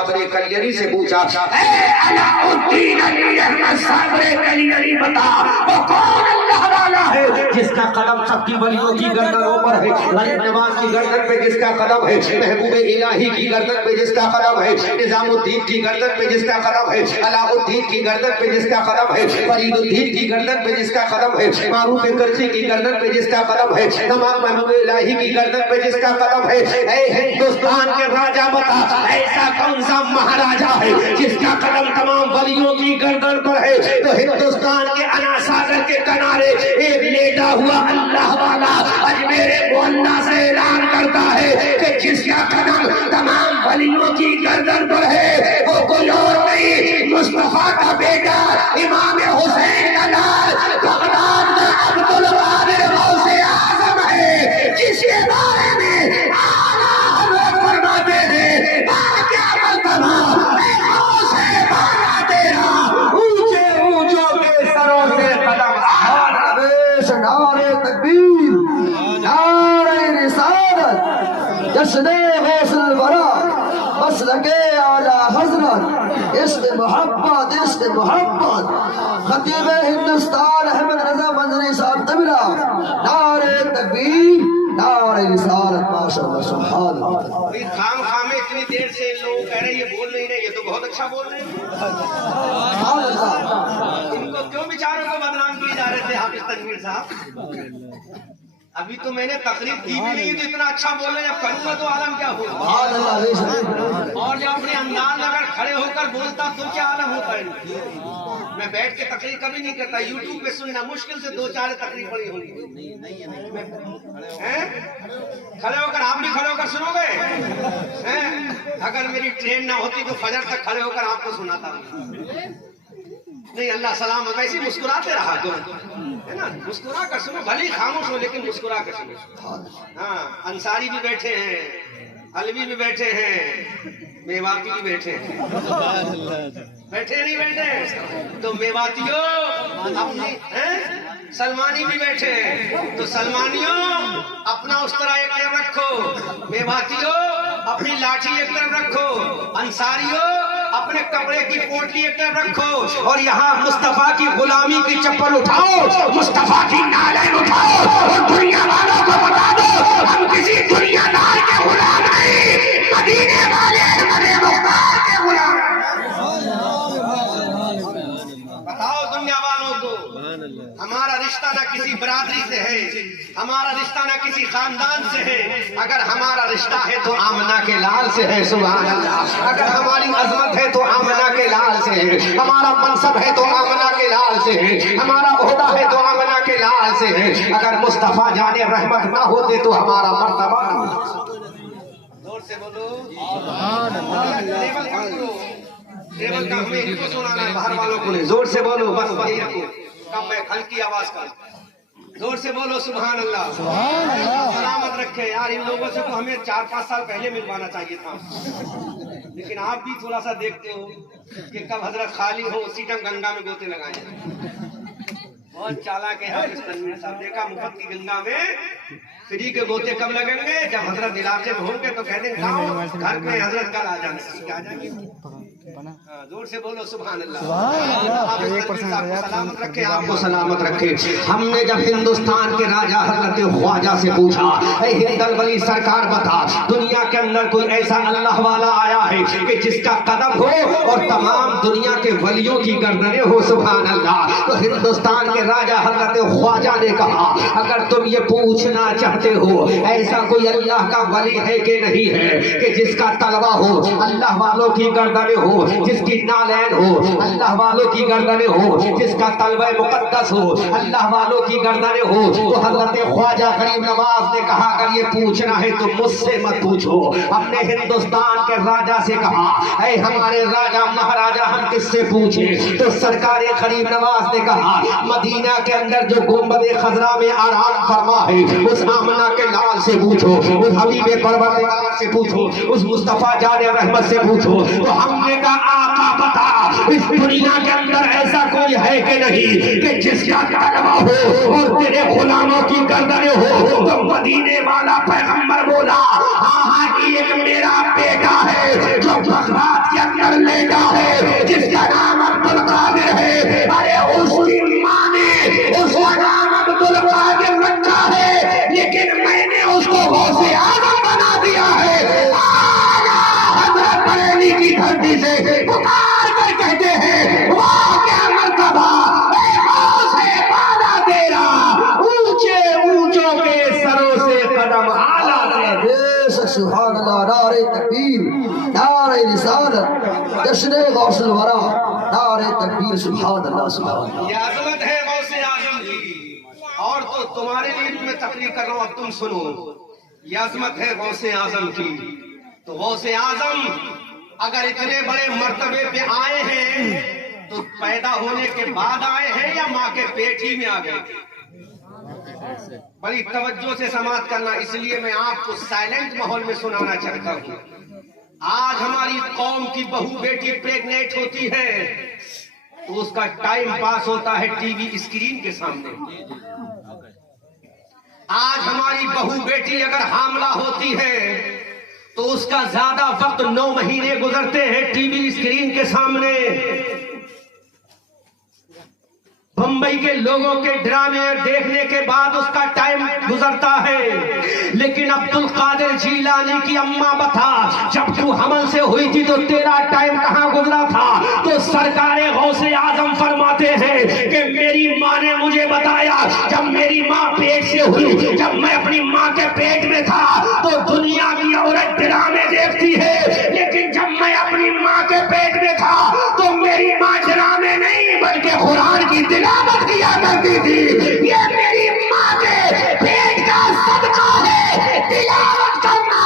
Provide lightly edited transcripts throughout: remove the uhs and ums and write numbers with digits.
صابر کلیری سے پوچھا اے علاؤالدین علی احمد صابر کلیری بتا وہ کون اللہ والا ہے جس کا قدم سب کی ولیوں کی گردنوں پر ہے، غریب نواز کی گردن پہ جس کا قدم ہے، محبوب الہی کی گردن پہ جس کا قدم ہے، نظام الدین کی گردن پہ جس کا قدم ہے، علاؤالدین کی گردن پہ جس کا قدم ہے، فرید الدین کی گردن پہ جس کا قدم ہے، معروف کرزی کی گردن پہ جس کا قدم ہے، تمام محبوب الہی کی گردن پہ جس کا قدم ہے۔ اے ہندوستان کے راجہ بتا ایسا کون سا مہاراجا ہے جس کا قدم تمام ولیوں کی گردن پر ہے؟ تو ہندوستان کے انا ساگر کے کنارے ایک لیٹا ہوا اللہ والا اجمیر مولا سے اعلان کرتا ہے کہ جس کا قدم تمام ولیوں کی گردن پر ہے وہ کوئی اور نہیں، مصطفیٰ کا بیٹا امام حسین کا لال بغداد میں عبدالقادر غوث اعظم ہے، جس کے بارے میں اعلیٰ حضرت فرماتے ہیں جشن غوث الورا مسلک اعلی حضرت عشق محبت عشق محبت خطیب ہندوستان احمد رضا منظری صاحب طبلہ نعرہ تکبیر نعرہ رسالت ماشاءاللہ سبحان اللہ۔ خام خامے اتنی دیر سے لوگ کہہ رہے یہ بول نہیں رہے، یہ تو بہت اچھا بول رہے ہیں، سبحان اللہ۔ ان کو کیوں بیچاروں کو بدنام کیے جا رہے تھے حافظ تنویر صاحب؟ ابھی تو میں نے تقریر کی بھی نہیں تو اتنا اچھا بول رہے ہیں، اب کروں گا تو عالم کیا ہوگا؟ سبحان اللہ۔ اور جب اپنے انداز اگر کھڑے ہو کر بولتا تو کیا عالم ہوتا ہے؟ میں بیٹھ کے تقریر کبھی نہیں کرتا، یوٹیوب پہ سننا مشکل سے 2-4 تقریر پڑی ہوگی، کھڑے ہو کر آپ بھی کھڑے ہو کر سنو گے؟ اگر میری ٹرین نہ ہوتی تو فجر تک کھڑے ہو کر آپ کو سناتا نہیں۔ اللہ سلامت، ایسے مسکراتے رہا کرو، ہے نا، مسکرا کر سنو، بھلی خاموش ہو لیکن مسکرا کر سنو۔ ہاں، انصاری بھی بیٹھے ہیں، علوی بھی بیٹھے ہیں، میواتی بھی بیٹھے ہیں، بیٹھے نہیں بیٹھے تو میواتیوں اپنی سلمانی بھی بیٹھے ہیں تو سلمانیوں اپنا استرا ایک طرف رکھو، میواتیوں اپنی لاٹھی ایک طرف رکھو، انصاریوں اپنے کپڑے کی پوٹلی ایک طرف رکھو، اور یہاں مصطفیٰ کی غلامی کی چپل اٹھاؤ، مصطفیٰ کی نالین اٹھاؤ اور دنیا والوں کو بتا دو ہم کسی دنیا دار کے غلام نہیں، مدینے والے ہمارے مختار کے غلام ہیں۔ بتاؤ دنیا والوں کو ہمارا رشتہ نہ کسی برادری سے ہے، ہمارا رشتہ نہ کسی خاندان سے ہے، اگر ہمارا رشتہ ہے تو آمنہ کے لال سے ہے، سبحان اللہ، اگر ہماری عظمت ہے تو آمنہ کے لال سے ہے، ہمارا منصب ہے تو آمنہ کے لال سے ہے، ہمارا عہدہ ہے تو آمنہ کے لال سے ہے، اگر مصطفیٰ جان رحمت نہ ہوتے تو ہمارا مرتبہ زور سے بولو سبحان اللہ۔ ٹیبل کا ہمیں ان کو سنانا ہے، باہر والوں کو نہیں، زور سے بولو، بس یہی رکھو، کم میں ہلکی آواز کا زور سے بولو سبحان اللہ۔ سلامت رکھے یار، ان لوگوں سے تو ہمیں 4-5 سال پہلے ملوانا چاہیے تھا، لیکن آپ بھی تھوڑا سا دیکھتے ہو کہ کب حضرت خالی ہو اسی ٹائم گنگا میں گوتے لگائیں۔ بہت چالاک ہے حافظ تنویر صاحب، دیکھا مفت کی گنگا میں فری کے گوتے کب لگیں گے؟ جب حضرت علاقے میں ہوں گے تو کہہ دیں گاؤں گھر میں حضرت کل آ جانا، آ جائیں گے۔ زور سے بولو سبحان اللہ۔ سلامت رکھے، آپ کو سلامت رکھے۔ ہم نے جب ہندوستان کے راجہ حضرت خواجہ سے پوچھا اے ہندل ولی سرکار بتا دنیا کے اندر کوئی ایسا اللہ والا آیا ہے کہ جس کا قدم ہو اور تمام دنیا کے ولیوں کی گردنیں ہو، سبحان اللہ؟ تو ہندوستان کے راجہ حضرت خواجہ نے کہا اگر تم یہ پوچھنا چاہتے ہو ایسا کوئی اللہ کا ولی ہے کہ نہیں ہے کہ جس کا طلبہ ہو اللہ والوں کی گردنیں ہو، جس کی نالین ہو اللہ والوں کی گردنیں ہو، جس کا طلبہ مقدس ہو اللہ والوں کی گردنیں ہو، تو حضرت خواجہ غریب نواز نے کہا اگر یہ پوچھنا ہے تو مجھ سے مت پوچھو۔ ہم نے ہندوستان کے راجہ سے کہا اے ہمارے راجہ مہاراجہ ہم کس سے پوچھیں؟ تو سرکار غریب نواز نے کہا مدینہ کے اندر جو گنبد خضرا میں آرام فرما ہے اس آمنہ کے لال سے پوچھو، اس حبیب پروردگار سے پوچھو، اس مصطفیٰ جان رحمت سے پوچھو۔ تو ہم نے کہا آقا تھا اس دنیا کے اندر ایسا کوئی ہے کہ نہیں کہ جس کا کلمہ ہو اور تیرے غلاموں کی گردنیں ہو. تو مدینے والا پیغمبر بولا ہاں ایک میرا بیٹا ہے جو بغداد کے اندر لیٹا ہے جس کا نام عبدالقادر ہے. ارے اس کی ماں نے اس کا نام عبدالقادر رکھا ہے لیکن میں نے اس کو غوث اعظم بنا دیا ہے. حضرت بریلی کی دھرتی سے پکار کر کہتے ہیں واہ کیا مرتبہ اے غوث بالا تیرا اونچے اونچوں کے سروں سے قدم اعلیٰ. سبحان اللہ. نعرہ تکبیر، نعرہ رسالت، جشن غوث الورا، نعرہ تکبیر. سبحان اللہ سبحان اللہ. یہ عظمت ہے غوث اعظم کی. اور تو تمہارے لیے بھی میں تقریر کر رہا ہوں اب تم سنو. یہ عظمت ہے غوث اعظم کی. تو غوث اعظم اگر اتنے بڑے مرتبے پہ آئے ہیں تو پیدا ہونے کے بعد آئے ہیں یا ماں کے پیٹ ہی میں آ گئے؟ بڑی توجہ سے سماعت کرنا، اس لیے میں آپ کو سائلنٹ ماحول میں سنانا چاہتا ہوں. آج ہماری قوم کی بہو بیٹی پریگنیٹ ہوتی ہے تو اس کا ٹائم پاس ہوتا ہے ٹی وی اسکرین کے سامنے. آج ہماری بہو بیٹی اگر حاملہ ہوتی ہے تو اس کا زیادہ وقت 9 مہینے گزرتے ہیں ٹی وی اسکرین کے سامنے. بمبئی کے لوگوں کے ڈرامے دیکھنے کے بعد اس کا ٹائم گزرتا ہے. لیکن عبدالقادر جیلانی کی اماں بتا جب تو حمل سے ہوئی تھی تو تیرا ٹائم کہاں گزرا تھا؟ تو سرکار غوث اعظم فرماتے ہیں کہ میری ماں نے مجھے بتایا جب میری ماں پیٹ سے ہوئی، جب میں اپنی ماں کے پیٹ میں تھا تو دنیا کی عورت ڈرامے دیکھتی ہے، لیکن جب میں اپنی ماں کے پیٹ میں تھا تو میری ماں ڈرامے نہیں بلکہ قرآن کی تلاوت کیا کرتی تھی. یہ میری ماں کے پیٹ کا صدقہ ہے. تلاوت کرنا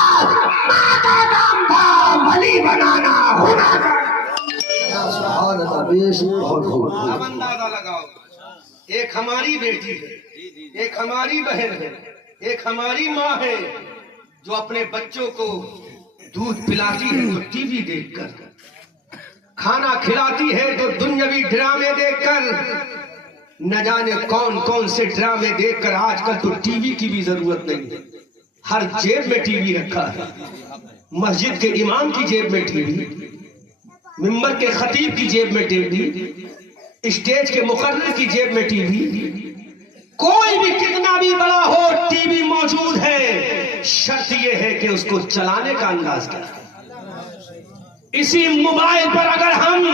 ماں کا کام تھا، ولی بنانا خدا کا. سبحان اللہ. بیش بہت خوب. اب اندازہ لگاؤ، ایک ہماری بیٹی ہے، ایک ہماری بہن ہے، ایک ہماری ماں ہے جو اپنے بچوں کو دودھ پلاتی ہے تو ٹی وی دیکھ کر، کھانا کھلاتی ہے تو دنیاوی ڈرامے دیکھ کر. نہ جانے کون کون سے ڈرامے دیکھ کر آج کل تو ٹی وی کی بھی ضرورت نہیں ہے، ہر جیب میں ٹی وی رکھا ہے. مسجد کے امام کی جیب میں ٹی وی، ممبر کے خطیب کی جیب میں ٹی وی، اسٹیج کے مقرر کی جیب میں ٹی وی. کوئی بھی کتنا بھی بڑا ہو ٹی وی موجود ہے، شرط یہ ہے کہ اس کو چلانے کا انداز کیا ہے. اسی موبائل پر اگر ہم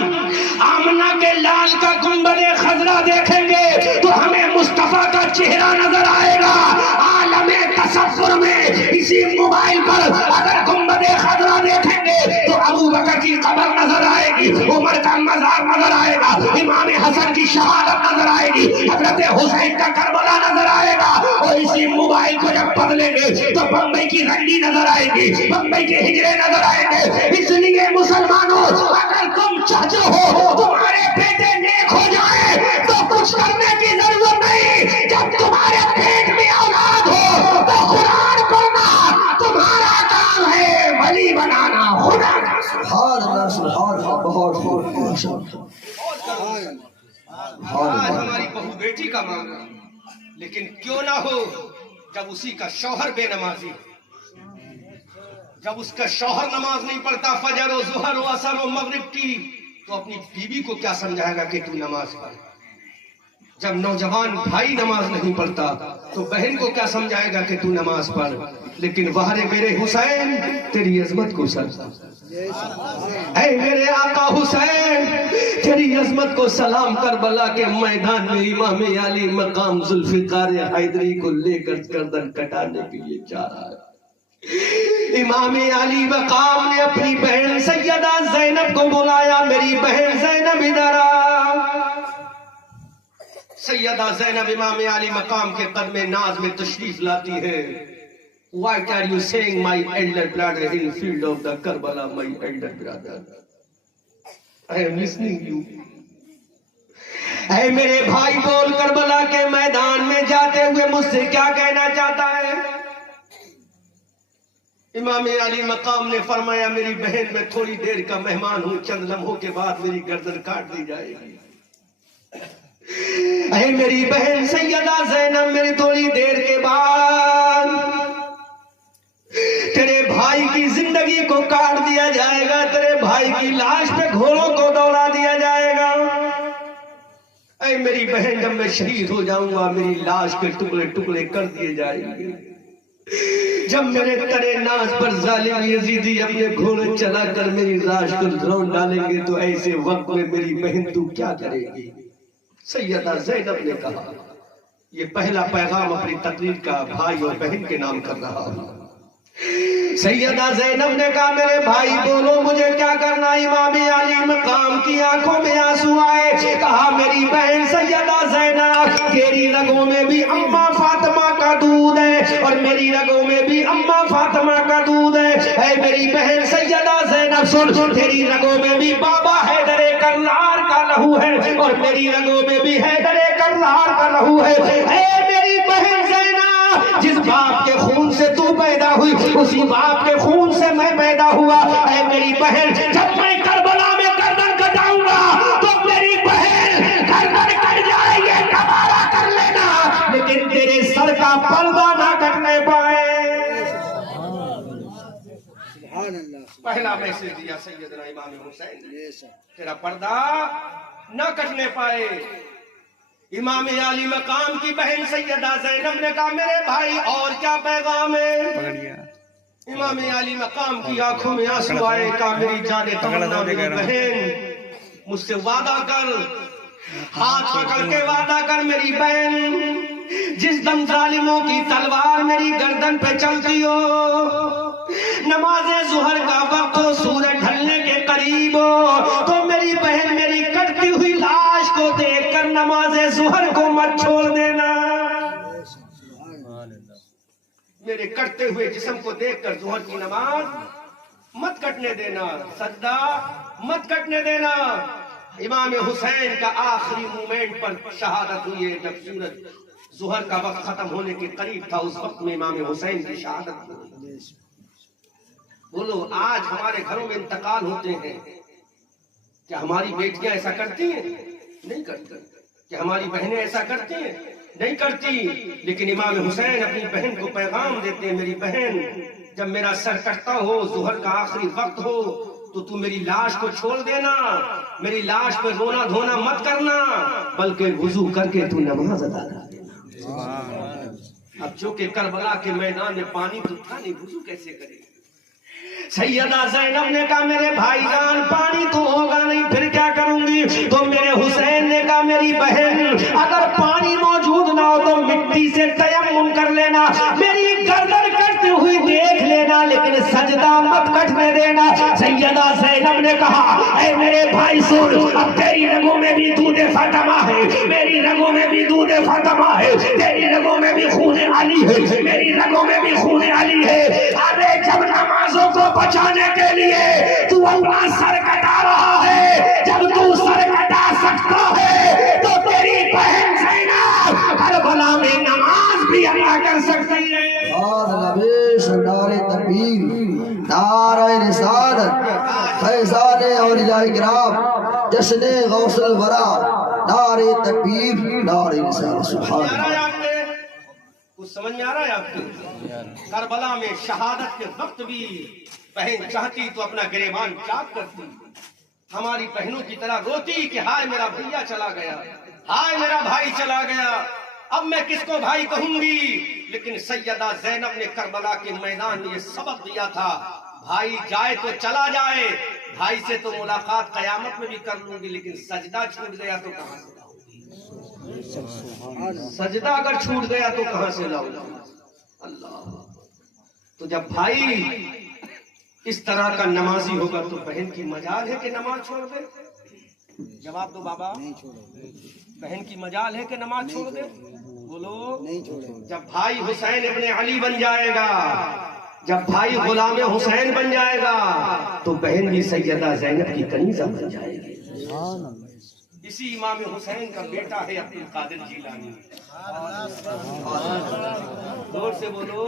آمنہ کے لال کا گنبد خضرا دیکھیں گے تو ہمیں مصطفیٰ کا چہرہ نظر آئے گا. عالم تصور میں اسی موبائل پر اگر گنبد خضرا دیکھیں گے تو ابو بکر کی قبر نظر آئے گی، عمر کا مزار نظر آئے گا، امام حسن کی شہادت نظر آئے گی، حضرت حسین کا کربلا نظر آئے گا. اور اسی موبائل کو جب بدلیں گے تو بمبئی کی رنڈی نظر آئے گی، بمبئی کے ہجرے نظر آئیں گے. اس لیے مسلمانوں اگر تم چاہتے ہو تمہارے بیٹے نیک ہو جائیں تو کچھ کرنے کی ضرورت نہیں. جب تمہارے پیٹ میں اولاد ہو تو قرآن پڑھنا تمہارا کام ہے، ولی بنانا خدا کا. سبحان اللہ سبحان اللہ. بہت خوب. آج ہماری بہو بیٹی کا مانگنا، لیکن کیوں نہ ہو جب اسی کا شوہر بے نمازی، جب اس کا شوہر نماز نہیں پڑھتا فجر و ظہر و عصر و مغرب کی، تو اپنی بیوی کو کیا سمجھائے گا کہ تو نماز پڑھ. جب نوجوان بھائی نماز نہیں پڑھتا تو بہن کو کیا سمجھائے گا کہ تو نماز پڑھ. لیکن وہر میرے حسین تیری عظمت کو سلام، اے میرے آقا حسین تیری عظمت کو سلام. کربلا کے میدان میں امام علی مقام ذوالفقار حیدری کو لے کر گردن کٹانے کے لیے جا رہا ہے. امام علی مقام نے اپنی بہن سیدہ زینب کو بلایا، میری بہن زینب ادھر آ. سیدہ زینب امام علی مقام کے قدم ناز میں تشریف لاتی ہے. What are you saying, my elder brother, in field of the Karbala, my elder brother? I am listening you. اے میرے بھائی بول، کربلا کے میدان میں جاتے ہوئے مجھ سے کیا کہنا چاہتا ہے؟ امام علی مقام نے فرمایا میری بہن میں تھوڑی دیر کا مہمان ہوں، چند لمحوں کے بعد میری گردن کاٹ دی جائے گی۔ اے میری بہن سیدہ زینب، میری تھوڑی دیر کے بعد تیرے بھائی کی زندگی کو کاٹ دیا جائے گا، تیرے بھائی کی لاش پہ گھوڑوں کو دوڑا دیا جائے گا۔ اے میری بہن، جب میں شہید ہو جاؤں گا میری لاش کے ٹکڑے ٹکڑے کر دیے جائیں گے۔ جب میرے ترے ناز پر ظالم یزیدی اپنے گھوڑے چلا کر میری لاش کو دھرون ڈالیں گے تو ایسے وقت میں میری بہن تو کیا کرے گی؟ سیدہ زینب نے کہا، یہ پہلا پیغام اپنی تقریر کا بھائی اور بہن کے نام کر رہا ہوں۔ سیدہ زینب نے کہا میرے بھائی بولو مجھے کیا کرنا؟ امام علی مقام کی آنکھوں میں آنسو آئے، کہا میری بہن سیدہ زینب، تیری رگوں میں بھی اماں فاطمہ کا دودھ ہے اور میری رگوں میں بھی اماں فاطمہ کا دودھ ہے۔ اے میری بہن سیدہ زینب سن، تیری رگوں میں بھی بابا حیدر کرار کا لہو ہے اور میری رگوں میں بھی حیدر کرار کا لہو ہے۔ اے میری بہن زینب، جس باپ کے خون سے تو پیدا ہوئی اسی باپ کے خون سے میں پیدا ہوا۔ اے میری بہن، جب میں کربلا میں گردن کٹاؤں گا تو میری بہن گردن کٹ جائے گی، کبارہ کر لینا، لیکن تیرے سر کا پردہ نہ کٹنے پائے۔ پہلا میسج دیا سیدنا امام حسین، تیرا پردہ نہ کٹنے پائے۔ امام علی مقام کی بہن سیدہ زینب نے کہا میرے بھائی اور کیا پیغام ہے؟ امام علی مقام کی آنکھوں میں آنسو آئے، کہا میری جان تمنا میری بہن، مجھ سے وعدہ کر، ہاتھ پکڑ کے وعدہ کر میری بہن، جس دم ظالموں کی تلوار میری گردن پہ چلتی ہو، نماز ظہر کا وقت ہو، سورج ڈھلنے کے قریب ہو، تو میری بہن میری کٹتی ہوئی لاش کو دیکھ کر نماز ظہر کو مت چھوڑ دینا، میرے کٹتے ہوئے جسم کو دیکھ کر ظہر کی نماز مت کٹنے دینا، سجدہ مت کٹنے دینا۔ امام حسین کا آخری مومنٹ پر شہادت ہوئی ہے، جب سورج ظہر کا وقت ختم ہونے کے قریب تھا، اس وقت میں امام حسین کی شہادت ہوئی۔ بولو آج ہمارے گھروں میں انتقال ہوتے ہیں، کیا ہماری بیٹیاں ایسا کرتی ہیں؟ نہیں کرتی۔ کیا ہماری بہنیں ایسا کرتی ہیں؟ نہیں کرتی۔ لیکن امام حسین اپنی بہن کو پیغام دیتے ہیں، میری بہن جب میرا سر کٹتا ہو، ظہر کا آخری وقت ہو، تو میری لاش کو چھوڑ دینا، میری لاش پہ رونا دھونا مت کرنا، بلکہ وضو کر کے تو نماز ادا کر دینا۔ اب جو کہ کربلا کے میدان میں پانی تو تھا نہیں، وضو کیسے کرے؟ سیدہ زینب نے کہا میرے بھائی جان پانی تو ہوگا نہیں، پھر کیا کروں گی؟ تو میرے حسین نے کہا میری بہن اگر پانی موجود نہ ہو تو مٹی سے تیمم کر لینا، میری گردن کٹتی ہوئی دیکھ لینا، لیکن سجدہ مت کٹنے دینا۔ سیدہ زینب نے کہا اے میرے بھائی سن، اب تیری رگوں میں بھی دودھ فاطمہ ہے، میری رگوں میں بھی دودھ فاطمہ ہے، تیری رگوں میں بھی خون علی ہے، میری رگوں میں بھی خون علی ہے۔ ارے جب نمازوں کو بچانے کے لیے تو اپنا سر کٹا رہا ہے، جب تو سر کٹا سکتا ہے تو تیری بہن زینب کربلا میں نماز بھی ادا کر سکتی ہے۔ نعرہ تکبیر، نعرہ رسالت، فیضان اولیاء کرام، جشن غوث الورا، نعرہ تکبیر، نعرہ رسالت۔ سبحان اللہ۔ کچھ سمجھ میں آ رہا ہے آپ کو؟ کربلا میں شہادت کے وقت بھی بہن چاہتی تو اپنا گریبان چاک کرتی، ہماری بہنوں کی طرح روتی کہ ہائے میرا بھیا چلا گیا، ہائے میرا بھائی چلا گیا، اب میں کس کو بھائی کہوں گی؟ لیکن سیدہ زینب نے کربلا کے میدان میں یہ سبق دیا تھا، بھائی جائے تو چلا جائے، بھائی سے تو ملاقات قیامت میں بھی کر لوں گی، لیکن سجدہ چھوٹ گیا تو کہاں سے لاؤں گی؟ سجدہ اگر چھوٹ گیا تو کہاں سے لاؤں گی؟ اللہ، تو جب بھائی اس طرح کا نمازی ہوگا تو بہن کی مجال ہے کہ نماز چھوڑ دے؟ جواب دو بابا، بہن کی مجال ہے کہ نماز چھوڑ دے؟ بولو۔ جب بھائی حسین ابن علی بن جائے گا، جب بھائی غلام حسین بن جائے گا تو بہن بھی سیدہ زینب کی کنیزہ بن جائے گی۔ اسی امام حسین کا بیٹا ہے عبد القادر جیلانی. زور سے بولو.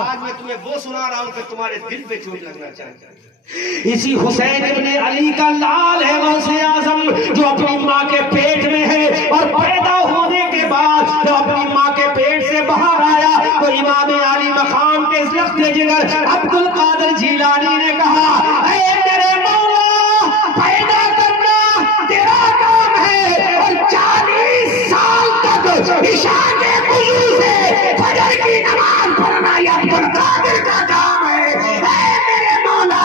آج میں تمہیں وہ سنا رہا ہوں کہ تمہارے دل پہ چوٹ لگنا چاہتا ہے. اسی حسین ابن علی کا لال ہے غوث اعظم جو اپنی ماں کے پیٹ میں ہے اور پیدا ہونے کے بعد جو اپنی ماں کے پیٹ سے باہر آیا تو امام علی مقام کے سخت جگر عبد القادر جیلانی نے کہا اے میرے مولا پیدا کرنا تیرا کام ہے اور 40 سال تک عشاء کے وضو سے فجر کی نماز پڑھنا یہ عبد القادر کا کام ہے. اے میرے مولا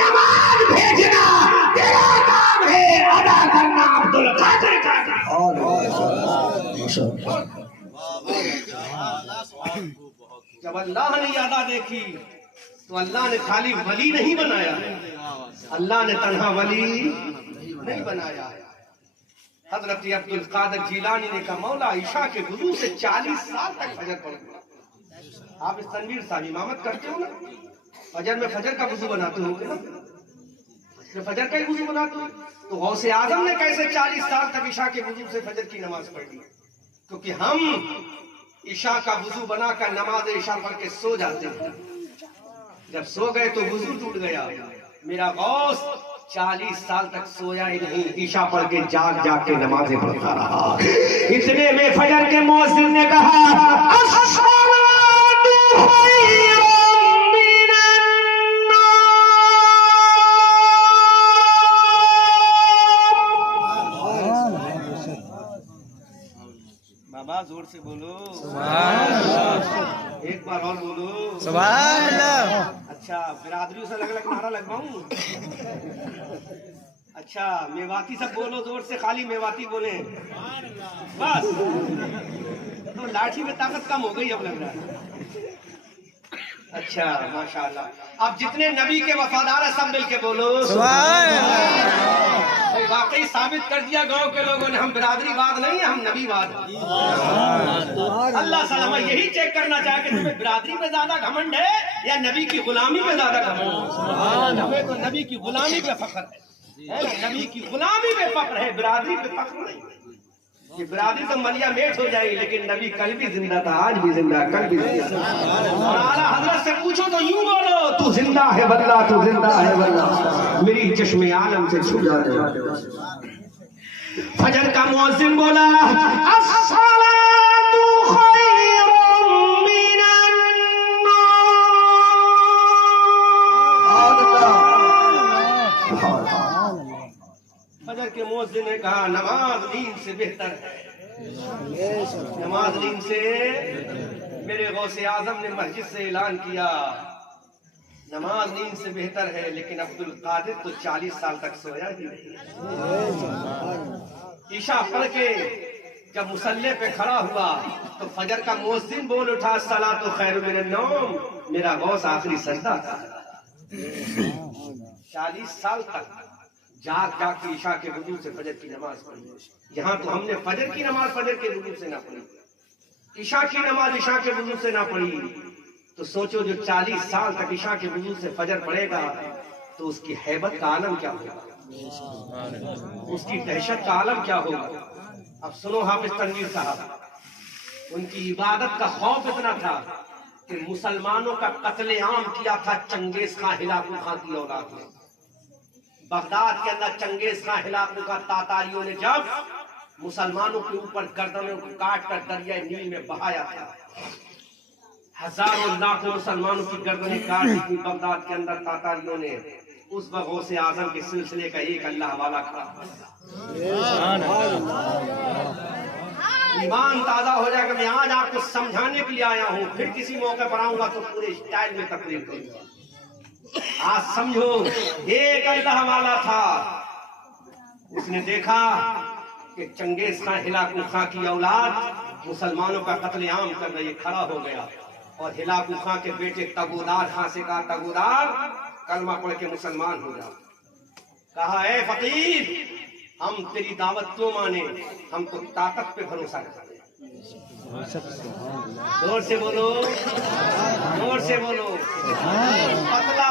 نماز بھیجنا تیرا کام ہے, ادا کرنا عبد القادر کا کام. جب اللہ نے ادا دیکھی تو اللہ نے خالی ولی نہیں بنایا, اللہ نے تنہا ولی نہیں بنایا. حضرت عبد القادر جیلانی نے کہا مولا عشاء کے وضو سے 40 سال تک فجر پڑھوں. آپ اس تنویر صاحب امامت کرتے ہو نا, فجر میں فجر کا وضو بناتے ہو نا, فجر کا ہی وضو بناتے ہو, تو غوث اعظم نے کیسے 40 سال تک عشاء کے وضو سے فجر کی نماز پڑھی؟ کیونکہ ہم عشاء کا وضو بنا کر نماز عشاء پڑھ کے سو جاتے ہیں, جب سو گئے تو وضو ٹوٹ گیا. میرا غوث 40 سال تک سویا ہی نہیں, عشاء پڑھ کے جاگ جاگ کے نمازیں پڑھتا رہا. اتنے میں فجر کے مؤذن نے کہا بابا زور سے بولو سبحان اللہ, ایک بار اور بولو سبحان اللہ. اچھا برادریوں سے الگ الگ نعرہ لگواؤں؟ اچھا میواتی سب بولو زور سے, خالی میواتی بولیں بس. تو لاٹھی میں طاقت کم ہو گئی اب لگ رہا ہے. اچھا ماشاءاللہ. اب جتنے نبی کے وفادار ہیں سب مل کے بولو سبحان اللہ. واقعی ثابت کر دیا گاؤں کے لوگوں نے ہم برادری واد نہیں ہیں, ہم نبی واد ہیں. اللہ سلامہ یہی چیک کرنا چاہے کہ تمہیں برادری میں زیادہ گھمنڈ ہے یا نبی کی غلامی میں زیادہ گھمنڈ ہے. ہمیں تو نبی کی غلامی پہ فخر ہے, نبی کی غلامی پہ فخر ہے, برادری پہ فخر نہیں. یہ برادری تو ملیا میٹ ہو جائے گی لیکن نبی کل بھی زندہ تھا, آج بھی زندہ, کل بھی زندہ. اور اعلیٰ حضرت سے پوچھو تو یوں بولو تو زندہ ہے واللہ, تو زندہ ہے واللہ, میری چشم عالم سے چھو جاتے. فجر کا مؤذن بولا الصلاۃ خیر من النوم. فجر کے مؤذن نے کہا نماز نیند سے بہتر ہے, نماز نیند سے. میرے غوث اعظم نے مسجد سے اعلان کیا نماز نیند سے بہتر ہے, لیکن عبد القادر تو 40 سال تک سویا ہی نہیں. عشاء پڑھ کے جب مصلی پہ کھڑا ہوا تو فجر کا مؤذن بول اٹھا الصلاۃ خیر من النوم. میرا غوث آخری سجدہ تھا. 40 سال تک جاگ جاگ کے عشاء کے وضو سے فجر کی نماز پڑھی. یہاں تو ہم نے فجر کی نماز فجر کے وضو سے نہ پڑھی, عشاء کی نماز عشاء کے وضو سے نہ پڑھی. تو سوچو جو 40 سال تک عشاء کے وضو سے فجر پڑے گا تو اس کی ہیبت کا عالم کیا ہوگا, اس کی دہشت کا عالم کیا ہوگا. اب سنو حافظ تنویر صاحب, ان کی عبادت کا خوف اتنا تھا کہ مسلمانوں کا قتل عام کیا تھا چنگیز خان ہلاکو خان کی اولاد نے. بغداد کے اندر چنگیز خان ہلاکو کا تاتاریوں نے جب مسلمانوں کے اوپر گردنوں کو کاٹ کر دریائے نیل میں بہایا تھا, ہزاروں لاکھوں مسلمانوں کی گردنیں کاٹ دی تھی بغداد کے اندر تاتاریوں نے. اس وقت غوث اعظم کے سلسلے کا ایک اللہ والا کھڑا. ایمان تازہ ہو جائے گا. میں آج آپ کو سمجھانے کے لیے آیا ہوں, پھر کسی موقع پر آؤں گا تو پورے اسٹائل میں تقریر کروں گا. آج سمجھو ایک اللہ والا تھا, اس نے دیکھا کہ چنگیز خان ہلاکو خان کی اولاد مسلمانوں کا قتل عام کر رہی, کھڑا ہو گیا اور ہلاکو خان کے بیٹے تگودار خان سے کہا تگودار کلمہ پڑھ کے مسلمان ہو جا. کہا اے فقیر ہم تیری دعوت کیوں مانے, ہم تو طاقت پہ بھروسہ کرتے ہیں. زور سے بولو, زور سے بولو. پتلا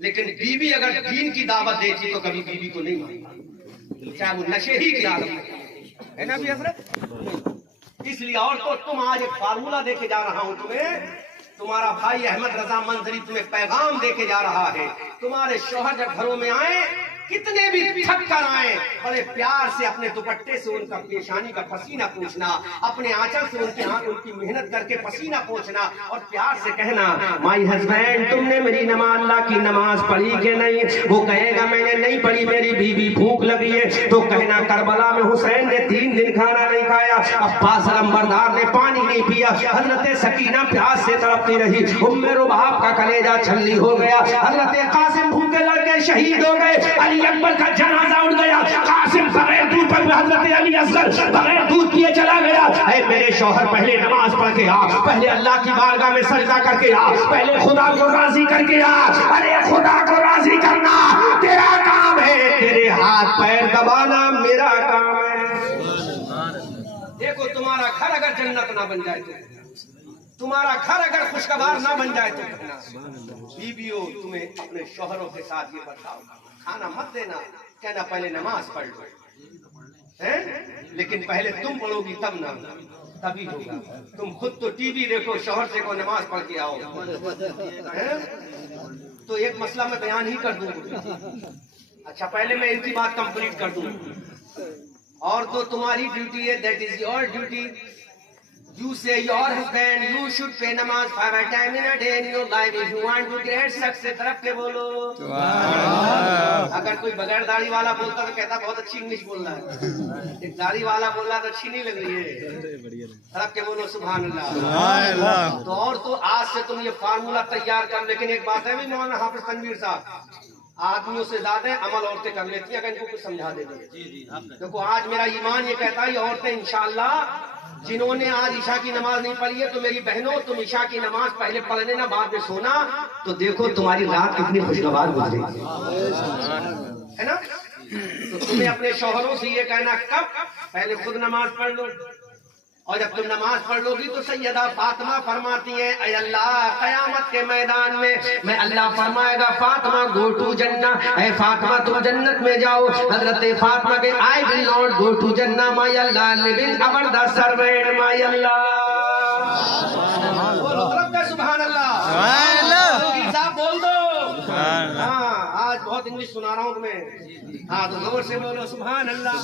لیکن بیوی اگر دین کی دعوت دیتی تو کبھی بیوی کو نہیں مانتا، چاہے وہ نشے ہی کی عادت ہے نا بھی حضرت۔ اس لیے اور تو تم آج ایک فارمولہ دے کے جا رہا ہوں تمہیں، تمہارا بھائی احمد رضا منظری تمہیں پیغام دے کے جا رہا ہے، تمہارے شوہر جب گھروں میں آئے کتنے بھی تھک کر آئے، بڑے پیار سے اپنے دوپٹے سے ان کا پیشانی کا پسینہ پوچھنا، اپنے آنچل سے ان کے ہاتھ ان کی محنت کر کے پسینہ پوچھنا اور پیار سے کہنا مائی ہسبینڈ تم نے میری نماز اللہ کی نماز پڑھی کہ نہیں؟ وہ کہے گا میں نے نہیں پڑھی، میری بیوی بھوک لگی ہے، تو کہنا کربلا میں حسین نے 3 دن کھانا نہیں کھایا، عباس علمبردار نے پانی نہیں پیا، حضرت سکینہ پیاس سے تڑپتی رہی، ام رباب کا کلیجہ چھلی ہو گیا، حضرت قاسم بھوکے لڑ کے شہید ہو گئے، علی اکبر کا جنازہ اٹھ گیا، قاسم بغیر دودھ پر حضرت علی اصغر بغیر دودھ پیے چلا گیا۔ اے میرے شوہر پہلے نماز پڑھ کے آ، پہلے اللہ کی بارگاہ میں سجدہ کر کے آ، پہلے خدا کو راضی کر کے آ۔ ارے خدا کو راضی کرنا تیرا کام ہے، تیرے ہاتھ پیر دبانا میرا کام ہے۔ دیکھو تمہارا گھر اگر جنت نہ بن جائے تو، تمہارا گھر اگر خوشگوار نہ بن جائے تو کہنا بیویوں تمہیں اپنے شوہروں کے ساتھ یہ برتاؤ، کھانا مت دینا، کہنا پہلے نماز پڑھ لو، لیکن پہلے تم پڑھو گی تب نہ، تبھی ہوگا۔ تم خود تو ٹی وی دیکھو، شوہر سے کو نماز پڑھ کے آؤ، تو ایک مسئلہ میں بیان ہی کر دوں۔ اچھا پہلے میں ان کی بات کمپلیٹ کر دوں۔ اور تو تمہاری ڈیوٹی ہے، that is your duty. You say your husband, you should pay namaz 5 times in a day in your life if you want to get success. طرف کے بولو. اگر کوئی بغیر داڑھی والا بولتا تو کہتا بہت اچھی انگلش بول رہا ہے. ایک داڑھی والا بول رہا تو اچھی نہیں لگ رہی ہے. طرف کے بولو سبحان اللہ. تو اور تو آج سے تم یہ فارمولا تیار کر. لیکن ایک بات ہے بھی مولانا حافظ تنویر صاحب, آدمیوں سے زیادہ عمل عورتیں کر لیتی ہیں. اگر ان کو کچھ سمجھا دے دیں. دیکھو آج میرا ایمان یہ کہتا ہے یہ عورتیں انشاءاللہ جنہوں نے آج عشاء کی نماز نہیں پڑھی ہے تو میری بہنوں تم عشاء کی نماز پہلے پڑھ لینا بعد میں سونا, تو دیکھو تمہاری رات کتنی خوشگوار گزرے ہے نا. تو تمہیں اپنے شوہروں سے یہ کہنا کب پہلے خود نماز پڑھ لو, اور جب تم نماز پڑھ لو گی تو سیدہ فاطمہ فرماتی ہیں اے اللہ قیامت کے میدان میں اللہ فرمائے گا فاطمہ گو ٹو جنہ, اے فاطمہ تم جنت میں جاؤ. حضرت فاطمہ کے آئی ول ناٹ گو ٹو جنہ مائی اللہ لیونگ اوور دا سروینٹ مائی اللہ. سبحان اللہ صاحب بول دو. ہاں آج بہت انگلش سنا رہا ہوں تمہیں. ہاں تو زور سے بولو سبحان اللہ.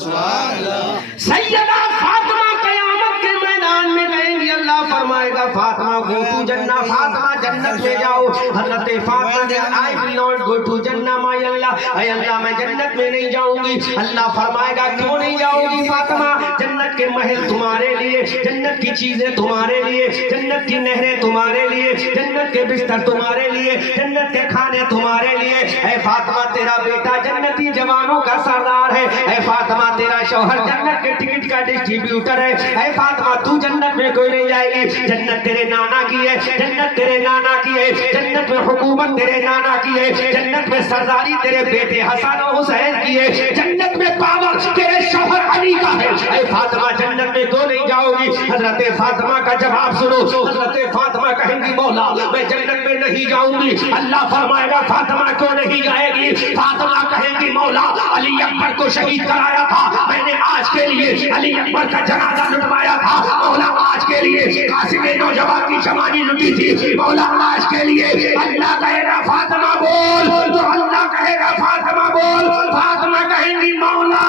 سیدہ فاطمہ قیامت کے میدان میں کہیں گی اللہ فرمائے گا فاطمہ گو ٹو جنہ, فاطمہ جنت میں جاؤ. حضرت فاطمہ نے آئی ول ناٹ گو ٹو جنہ مائی اللہ, اے اللہ میں جنت میں نہیں جاؤں گی. اللہ فرمائے گا کیوں نہیں جاؤ گی فاطمہ, جنت کے محل تمہارے لیے, جنت کی چیزیں تمہارے لیے, جنت کی نہریں تمہارے لیے, جنت کے بستر تمہارے لیے, جنت کے کھانے تمہارے لیے. اے فاطمہ تیرا بیٹا جنتی جوانوں کا سردار ہے. اے فاطمہ تیرا شوہر جنت کے ٹکٹ کا ڈسٹریبیوٹر ہے. اے فاطمہ تو جنت میں کوئی نہیں جائے گی, جنت تیرے نانا کی ہے, جنت تیرے نانا کی ہے, جنت میں حکومت تیرے نانا کی ہے, جنت میں سرداری تیرے بیٹے حسن و حسین کی ہے, جنت میں پاور تیرے شوہر علی کا ہے. اے فاطمہ جنت میں تو نہیں جاؤ گی. حضرت فاطمہ کا جواب سنو. حضرت فاطمہ کہیں گی مولا میں جنت میں نہیں جاؤں گی. اللہ فرمائے گا فاطمہ کیوں نہیں جائے گی. فاطمہ کہیں گی مولا علی اکبر کو شہید کرایا تھا میں نے, آج کے لیے علی اکبر کا جنازہ لٹوایا تھا مولا, آج کے لیے قاسم نوجوان کی جوانی لٹی تھی مولا, آج کے لیے اللہ کہے گا فاطمہ بول, تو اللہ کہے گا فاطمہ بول. فاطمہ کہیں گی مولا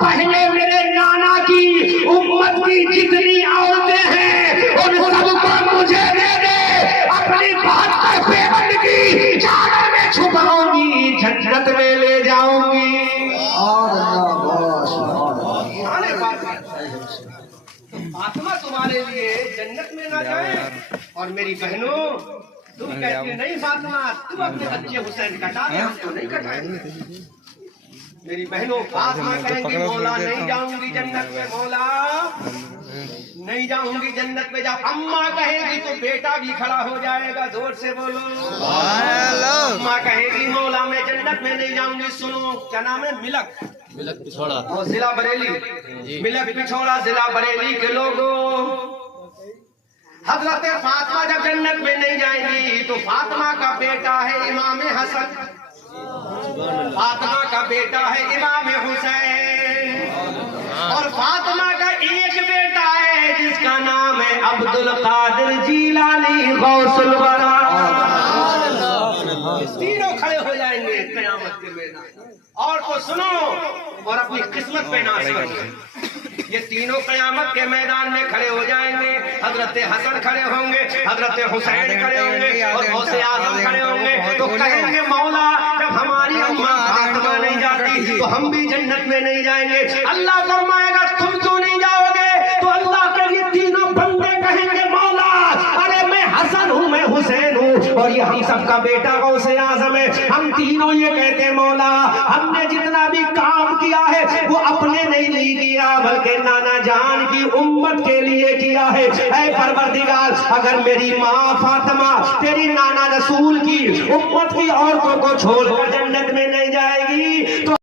پہلے میرے نانا کی امت کی جتنی عورتیں ہیں ان سب کو مجھے دے دے, اپنی 72 پیغمبر کی چادر میں چھپاؤں گی, جنت میں لے جاؤں گی. فاطمہ تمہارے لیے جنت میں نہ جائے, اور میری بہنوں تم کہتی نہیں فاطمہ تم اپنے بچے حسین کٹا دے, ہم تو نہیں کٹائیں گے. میری بہنوں فاطمہ کہیں گی مولا نہیں جاؤں گی جنت میں, مولا نہیں جاؤں گی جنت میں. جب اماں کہیں گی تو بیٹا بھی کھڑا ہو جائے گا, زور سے بولو. اماں کہیں گی مولا میں جنت میں نہیں جاؤں گی. سنو کیا نام ہے, ملک پچھوڑا اور ضلع بریلی. ملک پچھوڑا ضلع بریلی کے لوگوں, حضرت فاطمہ جب جنت میں نہیں جائیں گی تو فاطمہ کا بیٹا ہے امام حسن. فاطمہ کا بیٹا ہے امام حسین، اور فاطمہ کا ایک بیٹا ہے جس کا نام ہے عبد القادر جیلانی غوث الورا۔ تینوں کھڑے ہو جائیں گے قیامت کے میدان، اور تو سنو اور اپنی قسمت پہ ناز کرو، یہ تینوں قیامت کے میدان میں کھڑے ہو جائیں گے۔ حضرت حسن کھڑے ہوں گے، حضرت حسین کھڑے ہوں گے، اور غوث اعظم کھڑے ہوں گے، تو کہیں گے مولا جب ہماری اماں فاطمہ نہیں جاتی تو ہم بھی جنت میں نہیں جائیں گے۔ اللہ فرمائے گا تم کیوں نہیں جاؤ گے؟ تو اللہ کے یہ تینوں بندے کہیں گے مولا ارے میں حسن ہوں، میں حسین ہوں، اور یہ ہم سب کا بیٹا غوث اعظم ہے۔ ہم تینوں یہ کہتے ہیں مولا ہم نے جتنا بھی کام کیا ہے وہ اپنے نہیں کیا بلکہ نانا جان کی امت کے لیے کیا ہے۔ اے پروردگار اگر میری ماں فاطمہ تیری نانا رسول کی امت کی عورتوں کو چھوڑ کر جنت میں نہیں جائے گی